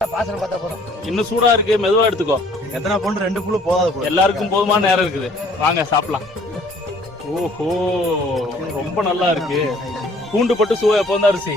பாசனம் பார்த்தா போறோம். இன்னும் சூடா இருக்கு, மெதுவா எடுத்துக்கோ. எத்தனை பவுன் 2 புல்லு போதாது. எல்லாருக்கும் போதுமான நேரம் இருக்குது. வாங்க சாப்பிடலாம். ஓஹோ, ரொம்ப நல்லா இருக்கு. பூண்டு பட்டு சுவை எப்போ தான் அரிசி